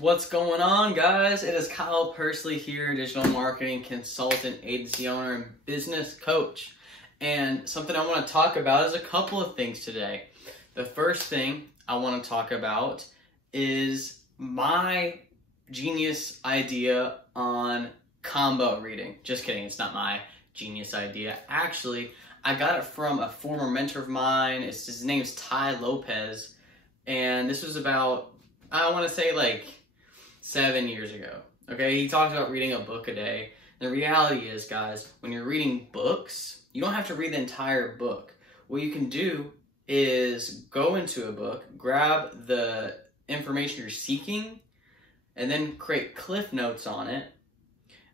What's going on, guys? It is Kyle Pursley here, digital marketing consultant, agency owner, and business coach. And something I want to talk about is a couple of things today. The first thing I want to talk about is my genius idea on combo reading. Just kidding, it's not my genius idea. Actually, I got it from a former mentor of mine. His name's Tai Lopez. And this was about, I want to say like 7 years ago. Okay, he talked about reading a book a day. The reality is, guys, when you're reading books, you don't have to read the entire book. What you can do is go into a book, grab the information you're seeking, and then create cliff notes on it.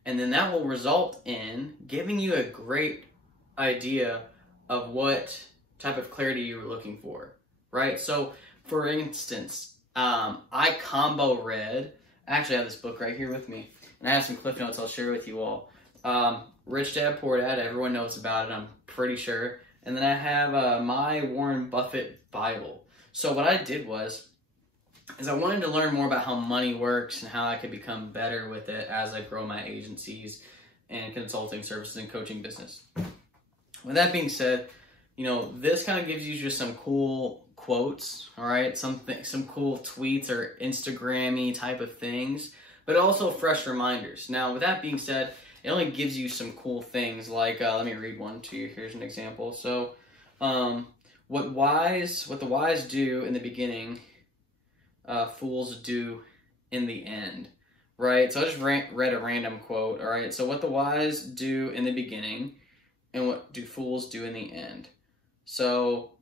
And then that will result in giving you a great idea of what type of clarity you were looking for, right? So, for instance, I combo read, I actually have this book right here with me, and I have some cliff notes I'll share with you all. Rich Dad, Poor Dad, everyone knows about it, I'm pretty sure. And then I have my Warren Buffett Bible. So what I did was, I wanted to learn more about how money works and how I could become better with it as I grow my agencies and consulting services and coaching business. With that being said, you know, this kind of gives you just some cool quotes, all right, some cool tweets or Instagram-y type of things, but also fresh reminders. Now, with that being said, it only gives you some cool things like, let me read one to you. Here's an example. So, what the wise do in the beginning, fools do in the end, right? So I just read a random quote, all right? So what the wise do in the beginning, and what do fools do in the end? So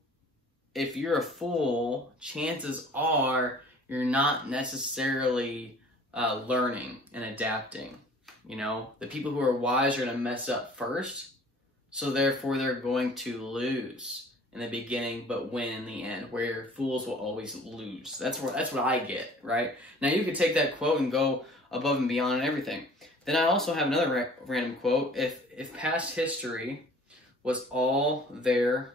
if you're a fool, chances are you're not necessarily learning and adapting. You know, the people who are wise are going to mess up first, so therefore they're going to lose in the beginning but win in the end, where fools will always lose. That's what I get, right? Now you could take that quote and go above and beyond and everything. Then I also have another random quote. If past history was all there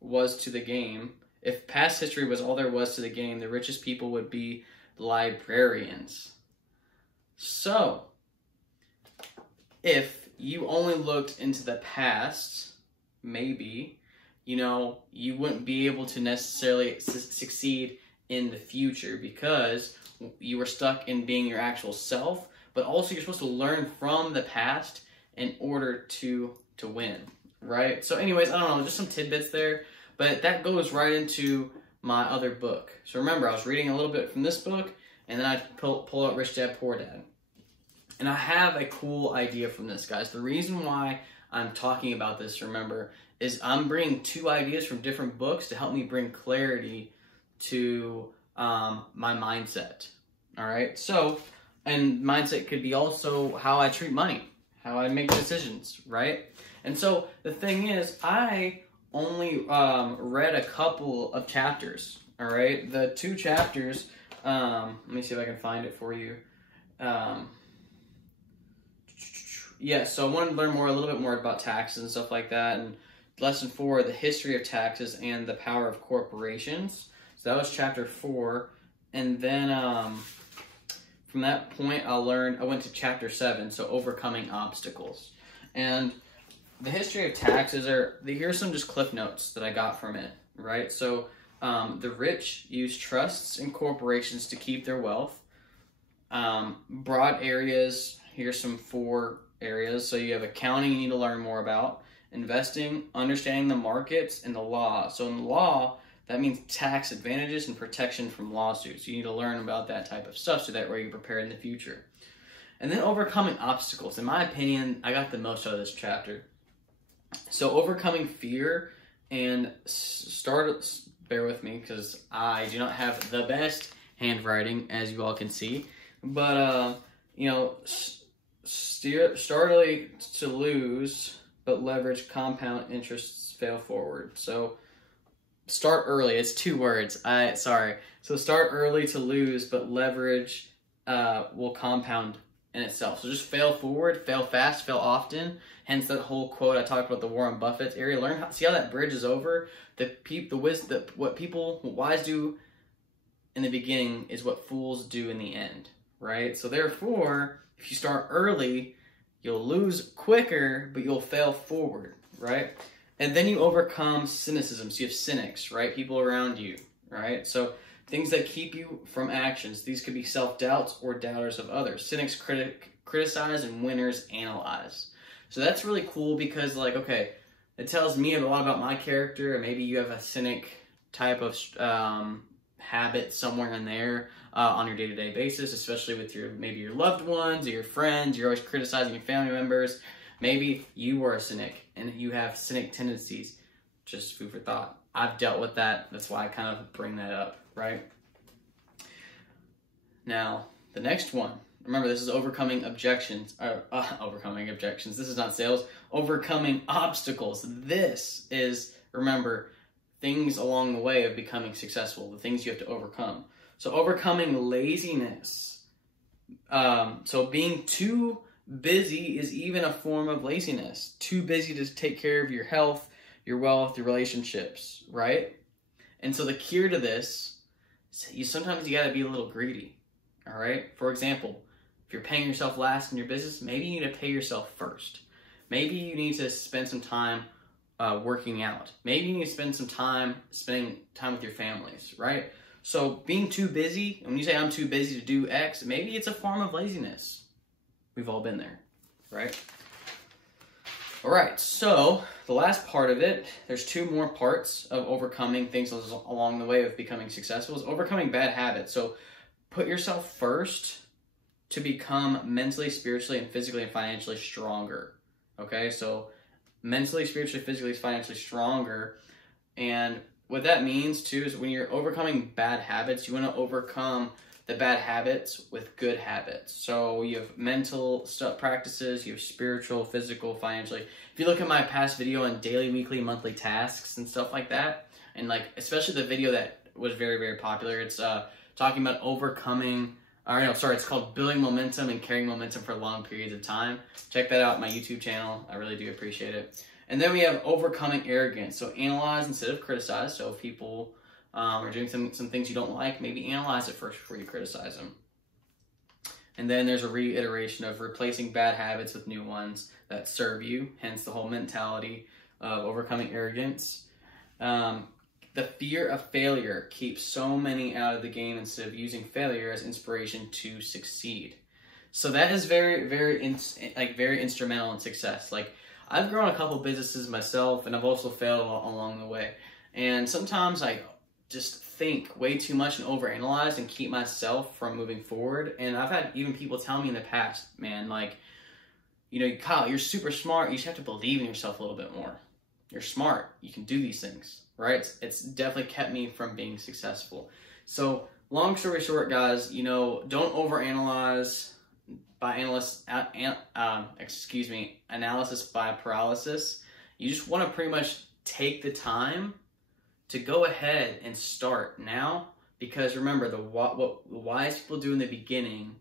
was to the game, if past history was all there was to the game, the richest people would be librarians. So, if you only looked into the past, maybe, you know, you wouldn't be able to necessarily succeed in the future because you were stuck in being your actual self, but also you're supposed to learn from the past in order to win, right? So anyways, I don't know, just some tidbits there, but that goes right into my other book. So remember, I was reading a little bit from this book, and then I pull out Rich Dad, Poor Dad. And I have a cool idea from this, guys. The reason why I'm talking about this, remember, is I'm bringing two ideas from different books to help me bring clarity to my mindset. All right? So, and mindset could be also how I treat money, how I make decisions, right? And so the thing is, I only read a couple of chapters, all right? The two chapters, let me see if I can find it for you. Yeah, so I wanted to learn a little bit more about taxes and stuff like that. And lesson 4, the history of taxes and the power of corporations. So that was chapter 4. And then from that point, I went to chapter 7, so overcoming obstacles. And the history of taxes here's some just cliff notes that I got from it, right? So the rich use trusts and corporations to keep their wealth. Broad areas, here's some 4 areas. So you have accounting you need to learn more about, investing, understanding the markets, and the law. So in the law, that means tax advantages and protection from lawsuits. You need to learn about that type of stuff so that way you're prepared in the future. And then overcoming obstacles. In my opinion, I got the most out of this chapter. So overcoming fear and bear with me because I do not have the best handwriting, as you all can see. But, you know, start early to lose, but leverage compound interests fail forward. So start early, it's 2 words. Sorry. So start early to lose, but leverage will compound in itself. So just fail forward, fail fast, fail often. Hence that whole quote I talked about, the Warren Buffett area. See how that bridge is over? What wise do in the beginning is what fools do in the end. right? So therefore, if you start early, you'll lose quicker, but you'll fail forward, right? And then you overcome cynicism. So you have cynics, right? People around you, right? So things that keep you from actions. These could be self-doubts or doubters of others. Cynics criticize and winners analyze. So that's really cool because, like, okay, it tells me a lot about my character, and maybe you have a cynic type of habit somewhere in there on your day-to-day basis, especially with maybe your loved ones or your friends. You're always criticizing your family members. Maybe you are a cynic and you have cynic tendencies. Just food for thought. I've dealt with that. That's why I kind of bring that up, right? Now, the next one. Remember, this is overcoming objections. Overcoming objections. This is not sales. Overcoming obstacles. This is, remember, things along the way of becoming successful. The things you have to overcome. So overcoming laziness. So being too busy is even a form of laziness. Too busy to take care of your health, your wealth, your relationships, right? And so the cure to this, sometimes you got to be a little greedy, all right? For example, if you're paying yourself last in your business, maybe you need to pay yourself first. Maybe you need to spend some time working out. Maybe you need to spend some time spending time with your families, right? So being too busy, and when you say I'm too busy to do X, maybe it's a form of laziness. We've all been there, right? All right, so the last part of it, there's two more parts of overcoming things along the way of becoming successful, is overcoming bad habits. So put yourself first to become mentally, spiritually, and physically and financially stronger, okay? So mentally, spiritually, physically, financially stronger. And what that means, too, is when you're overcoming bad habits, you want to overcome the bad habits with good habits. So you have mental stuff practices, you have spiritual, physical, financially. If you look at my past video on daily, weekly, monthly tasks and stuff like that, and like especially the video that was very, very popular, it's talking about overcoming, it's called building momentum and carrying momentum for long periods of time. Check that out on my YouTube channel. I really do appreciate it. And then we have overcoming arrogance. So analyze instead of criticize. So if people are doing some things you don't like, maybe analyze it first before you criticize them. And then there's a reiteration of replacing bad habits with new ones that serve you, hence the whole mentality of overcoming arrogance. The fear of failure keeps so many out of the game instead of using failure as inspiration to succeed. So that is very, very instrumental in success. Like, I've grown a couple businesses myself, and I've also failed along the way. And sometimes I just think way too much and overanalyze and keep myself from moving forward. And I've had even people tell me in the past, man, like, Kyle, you're super smart. You just have to believe in yourself a little bit more. You're smart. You can do these things, right? It's definitely kept me from being successful. So long story short, guys, don't overanalyze by analysis by paralysis. You just want to pretty much take the time to go ahead and start now, because remember, what the wise people do in the beginning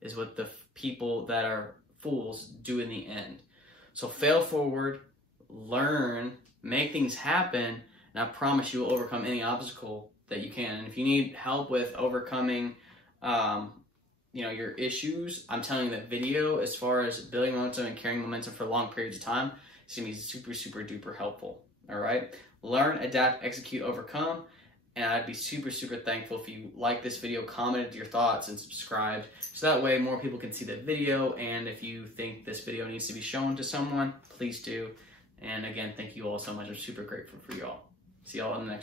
is what the people that are fools do in the end. So fail forward, learn, make things happen, and I promise you will overcome any obstacle that you can. And if you need help with overcoming your issues, I'm telling you that video, as far as building momentum and carrying momentum for long periods of time, it's going to be super, super duper helpful. All right? Learn, adapt, execute, overcome. And I'd be super, super thankful if you like this video, commented your thoughts, and subscribed. So that way more people can see the video. And if you think this video needs to be shown to someone, please do. And again, thank you all so much. I'm super grateful for you all. See y'all in the next